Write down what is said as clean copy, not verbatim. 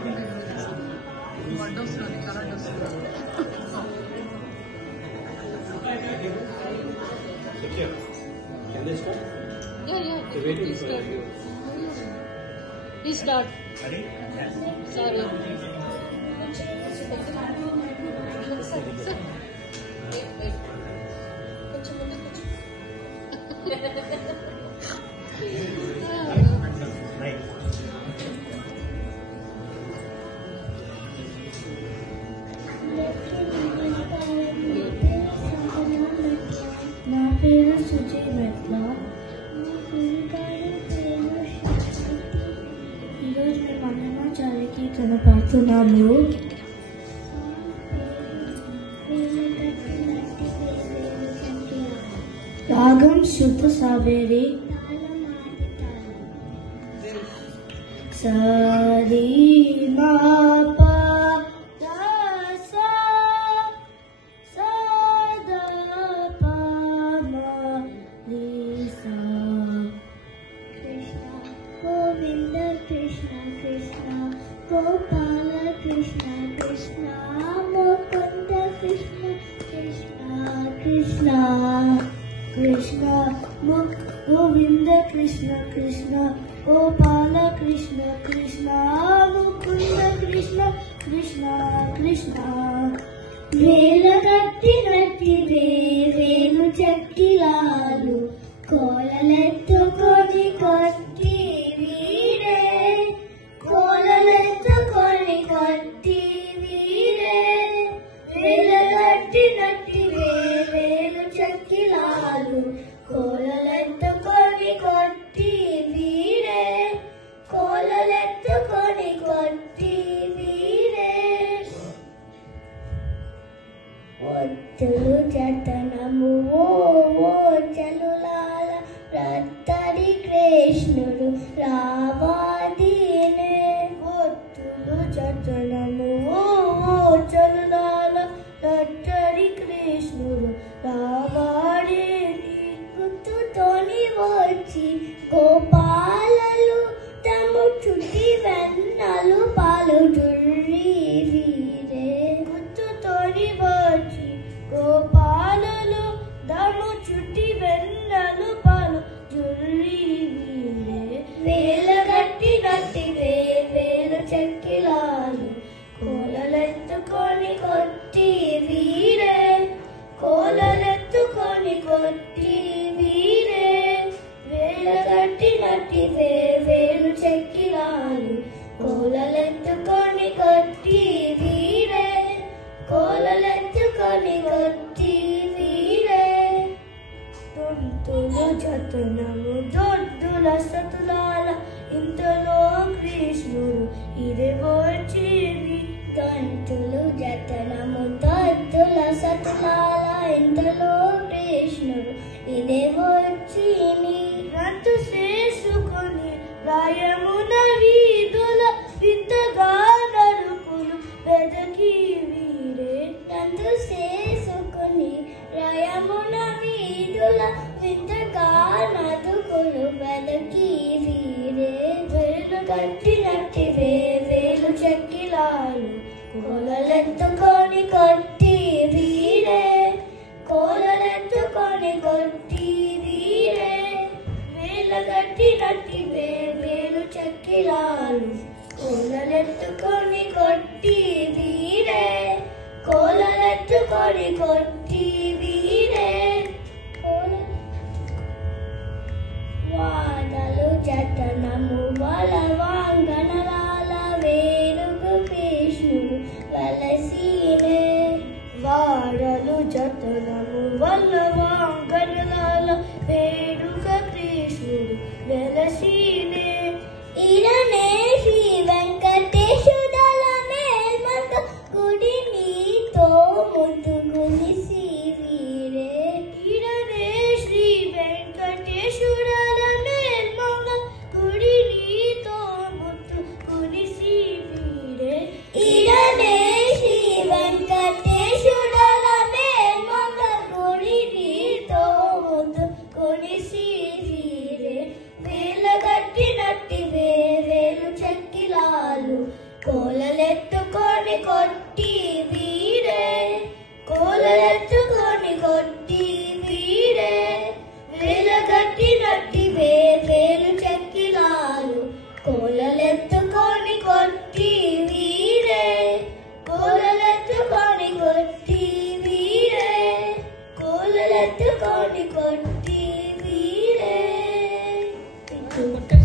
Can they start? Yeah. They're waiting for Start. you. Please start. Ready? Yes. Sorry. Wait. Right. నా పేరు సుజయ్. ఈరోజు మేము అన్నమాచారికి కనపడుతున్నాము. రాగం శుద్ధ సావేరి సరి మా Gopala Krishna Krishna Mukunda Krishna Krishna Krishna Krishna Govinda Krishna Krishna Gopala Krishna Krishna Mukunda Krishna Krishna Krishna Velagatti natti velu chakkilalu kolalethukoni kotti veere కోలలెత్తుకొని కొట్టి వీరే వేలగట్టి నట్టి వేలు చక్కిలాలు కోలలెత్తుకొని కొట్టి వీరే కోలలెత్తుకొని కొట్టి వీరే ఒత్తులు జతనము ఓ చలులాల రత్తడి కృష్ణుడు రావాదీనే ఒత్తులు జతనము ఓ చలులాల రత్తడి కృష్ణుడు రావాడేని గుర్తుతోని వచ్చి గోపాలలు తము చుట్టి వెన్నలు పాలు జుర్రి వీరే గుర్తుతోని వచ్చి గోపాలలు తము చుట్టి వెన్నలు పాలు జుర్రి వీరే వేలగట్టి నట్టి వేలు చెక్కిలాలు కోలలెత్తుకొని కొట్టి వీరే కోలలెత్తుకొని కొట్టి వీరే వేలగట్టి నట్టి వేలు చెక్కిలాలు కోలలెత్తుకొని కొట్టి వీరే కోలలెత్తుకొని కొట్టి వీరే తొంతులు జతనము దొడ్డుల సతులాల ఇంతలో కృష్ణుడు ఇదే వచ్చేది తంతులు జతనము దొడ్డుల సతులాల ఇంతలో కృష్ణుడు ఇదే వచ్చిని రంతు చేసుకొని రాయమున వీధుల వింతగా నరుకులు వెదకి వీరే రంతు చేసుకొని రాయమున వీధుల వింతగా నరుకులు వెదకి వీరే వేలు గట్టి నట్టి వేలు చెక్కిలాలు కోలలెత్తుకొని కొట్టి వీరే కోలలెత్తుకొని కొట్టి వీరే వేలగట్టి నట్టి వేలు చెక్కిలాలు కోలలెత్తుకొని కొట్టి వీరే కోలలెత్తుకొని కొట్టి వీరే వాడలు జతనము బలవాంగనలాల వేరుకు కృష్ణుడు వలసీనే వాడలు జతనము బలవాంగనలాల వేరుక కృష్ణుడు వెలసీనే ఇరనే శ్రీ వెంకటేశుడల మేల్మంగ గుడి నీతో ముందుగునిసి వీరే ఇరనే శ్రీ వెంకటేశుడల మేల్మంగ గుడి నీతో ముందుగునిసి వీరే ఇరనే శ్రీ వెంకటేశుడల మేల్మంగ గుడి నీతో ముందుగునిసి వీరే వేలగట్టి కొట్టు